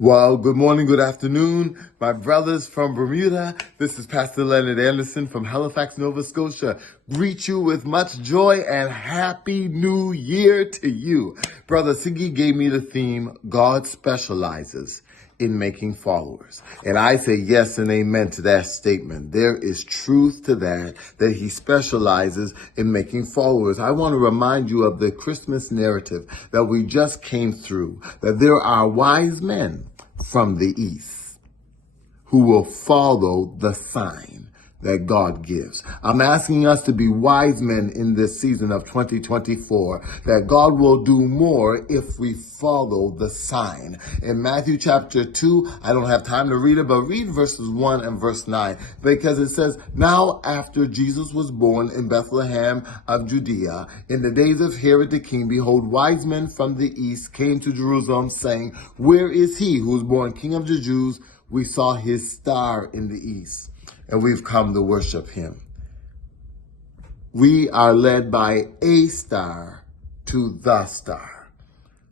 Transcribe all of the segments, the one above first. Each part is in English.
Well, good morning, good afternoon, my brothers from Bermuda. This is Pastor Leonard Anderson from Halifax, Nova Scotia. Greet you with much joy and Happy New Year to you. Brother Siggy gave me the theme, God specializes in making followers. And I say yes and amen to that statement. There is truth to that he specializes in making followers. I want to remind you of the Christmas narrative that we just came through, that there are wise men from the east who will follow the sign that God gives. I'm asking us to be wise men in this season of 2024, that God will do more if we follow the sign. In Matthew chapter 2, I don't have time to read it, but read verses 1 and verse 9, because it says, "Now after Jesus was born in Bethlehem of Judea, in the days of Herod the king, behold, wise men from the east came to Jerusalem, saying, Where is he who was born King of the Jews? We saw his star in the east, and we've come to worship him." We are led by a star to the star,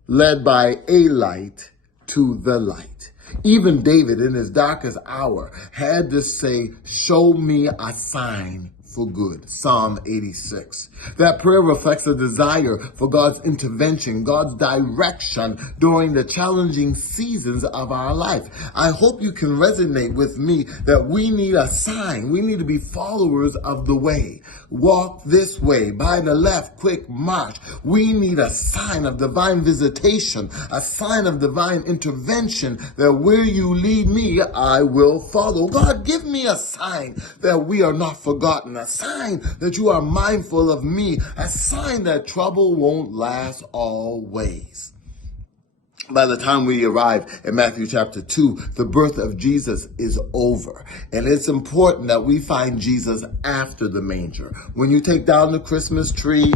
led by a light to the light. Even David, in his darkest hour, had to say, "Show me a sign for good." Psalm 86. That prayer reflects a desire for God's intervention, God's direction during the challenging seasons of our life. I hope you can resonate with me that we need a sign. We need to be followers of the way. Walk this way, by the left, quick march. We need a sign of divine visitation, a sign of divine intervention, that where you lead me, I will follow. God, give me a sign that we are not forgotten, a sign that you are mindful of me, a sign that trouble won't last always. By the time we arrive at Matthew chapter 2, the birth of Jesus is over. And it's important that we find Jesus after the manger. When you take down the Christmas tree,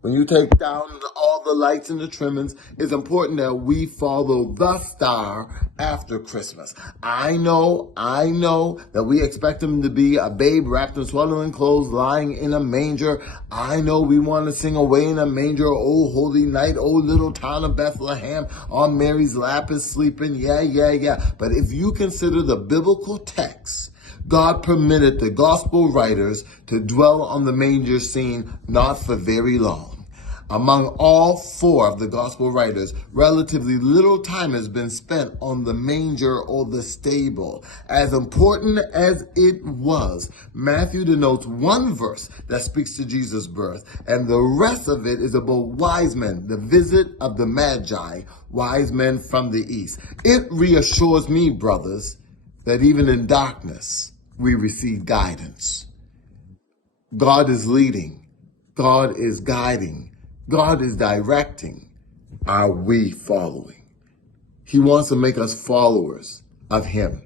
when you take down all the lights and the trimmings, it's important that we follow the star after Christmas. I know that we expect him to be a babe wrapped in swaddling clothes, lying in a manger. I know we want to sing away in a manger, "Oh, holy night, oh, little town of Bethlehem, on Mary's lap is sleeping." Yeah. But if you consider the biblical text, God permitted the gospel writers to dwell on the manger scene not for very long. Among all four of the gospel writers, relatively little time has been spent on the manger or the stable. As important as it was, Matthew denotes one verse that speaks to Jesus' birth, and the rest of it is about wise men, the visit of the Magi, wise men from the east. It reassures me, brothers, that even in darkness, we receive guidance. God is leading. God is guiding. God is directing. Are we following? He wants to make us followers of him.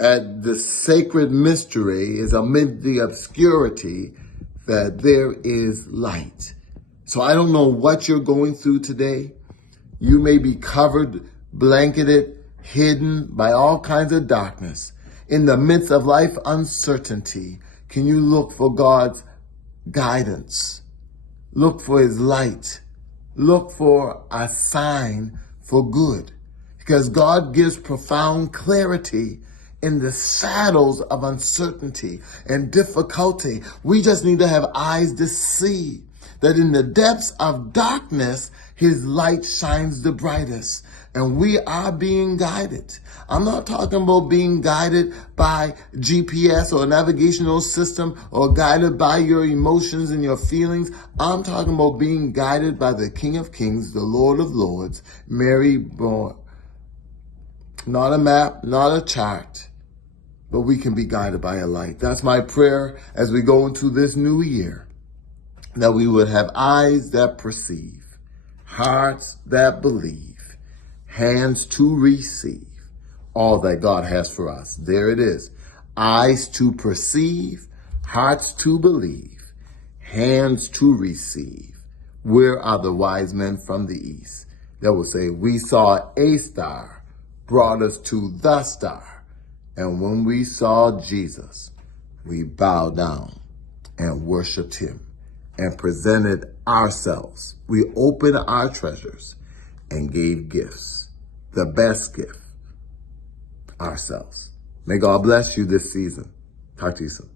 And the sacred mystery is amid the obscurity that there is light. So I don't know what you're going through today. You may be covered, blanketed, hidden by all kinds of darkness. In the midst of life uncertainty, can you look for God's guidance? Look for his light. Look for a sign for good. Because God gives profound clarity in the shadows of uncertainty and difficulty. We just need to have eyes to see that in the depths of darkness, his light shines the brightest. And we are being guided. I'm not talking about being guided by GPS or a navigational system or guided by your emotions and your feelings. I'm talking about being guided by the King of Kings, the Lord of Lords, Mary born. Not a map, not a chart, but we can be guided by a light. That's my prayer as we go into this new year, that we would have eyes that perceive, hearts that believe, hands to receive all that God has for us. There it is. Eyes to perceive, hearts to believe, hands to receive. Where are the wise men from the east that will say, "We saw a star, brought us to the star. And when we saw Jesus, we bowed down and worshiped him and presented ourselves. We opened our treasures and gave gifts the best gift, ourselves. May God bless you this season. Talk to you soon.